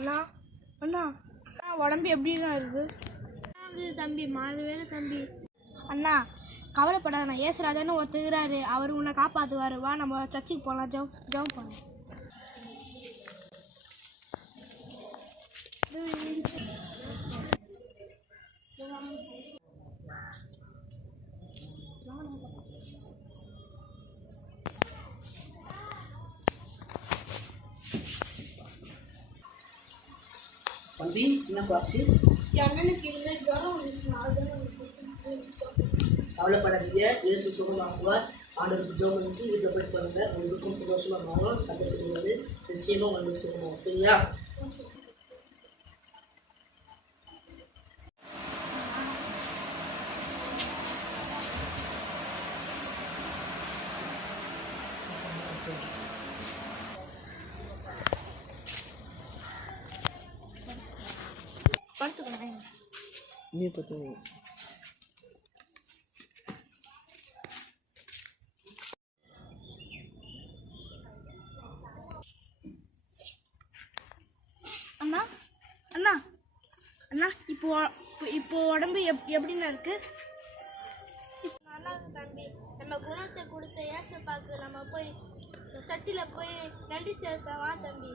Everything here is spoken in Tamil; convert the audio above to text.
அண்ணா அண்ணா உடம்பு எப்படி தான் இருக்குது தம்பி மாறு வேலை தம்பி. அண்ணா கவலைப்படாத, நான் ஏசுராஜான்னு ஒருத்தருக்கிறாரு, அவர் உன்னை காப்பாற்றுவார். வா நம்ம சர்ச்சுக்கு போகலாம், ஜெபம் பண்ணலாம். தம்பி என்னப்பா ஆச்சு? அண்ணனுக்கு இனிமேல் ஜுரம் வந்துச்சுன்னா கவலைப்படாதீங்க, இயேசு சுகமாக்குவார். ஆண்டவருக்கு ஜெபம் பண்ணிட்டு வீட்டில் போயிட்டு பாருங்க, உங்களுக்கும் சந்தோஷமாக மாறும். கதை சொல்லுவது நிச்சயமாக உங்களுக்கு சுகமாகும். சரியா? படுத்துக்கோங்க. நீ பார்த்து அண்ணா அண்ணா அண்ணா இப்போ உடம்பு எப்படிண்ணா இருக்கு? நல்லா இருக்கு தம்பி. நம்ம குணத்தை கொடுத்த ஏசப்பாக்கு நம்ம போய் சர்ச்சில் போய் நன்றி செலுத்த வா தம்பி.